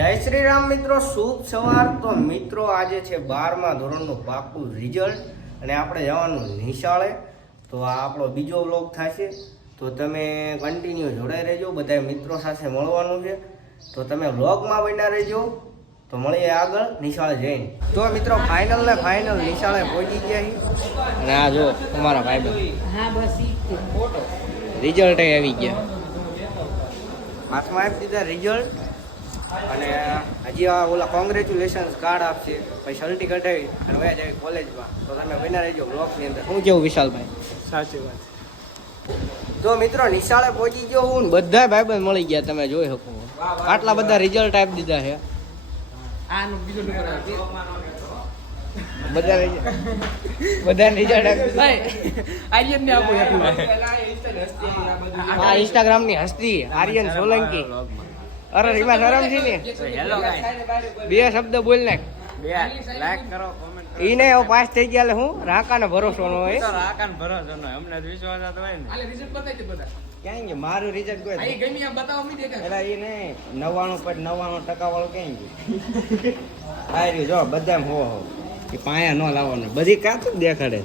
જય શ્રી રામ મિત્રો, શુભ સવાર. તો મિત્રો આજે છે 12મા ધોરણનું પાકું રિઝલ્ટ અને આપણે જવાનું નિશાળે. તો આ આપણો બીજો વ્લોગ થશે, તો તમે કન્ટિન્યુ જોડાઈ રહેજો. બધા મિત્રો સાથે મળવાનું છે, તો તમે વ્લોગમાં બન્યા રહેજો. તો મળીએ આગળ નિશાળે જઈને. તો મિત્રો ફાઇનલ નિશાળે પહોંચી ગયા છીએ અને આ જો તમારા ભાઈબંધ રિઝલ્ટ આવી ગયા. હાથમાં આપી દીધા રિઝલ્ટ અને હજી આ ઓલા કોંગ્રેચ્યુલેશન્સ કાર્ડ આપશે, પછી સર્ટી કઢાવી અને વયા જાય કોલેજમાં. તો તમે બન્યા રહેજો બ્લોગની અંદર. શું કેવું વિશાલભાઈ? સાચી વાત. તો મિત્રો નિશાળે પહોંચી ગયો હું, બધા ભાઈબંધ મળી ગયા, તમે જોઈ શકો. આટલા બધા રિઝલ્ટ આપી દીધા છે બધા રિઝલ્ટ આ ઇન્સ્ટાગ્રામ ની હસ્તી આર્યન સોલંકી. અરે રીમા શરમ છે ને, બે શબ્દ બોલ નાખ. લાઈક કરો, કોમેન્ટ કરો. ઈને હવે પાસ થઈ ગયા એટલે હું રાકાનો ભરોસો ન હોય. રાકાન ભરોસો ન હોય, અમને જ વિશ્વાસ હતો હોય ને. આલે રિઝલ્ટ બતાવી દે બધા. ક્યાં ગયા મારું રિઝલ્ટ કોઈ આઈ ગમી આ બતાવો મી દેખા. એલા એ નહીં 99.99% વાળું ક્યાં ગયું? આ રહ્યું જો બધા હો એ પાયા ન લાવવાનું, બધી કાચ જ દેખાડે.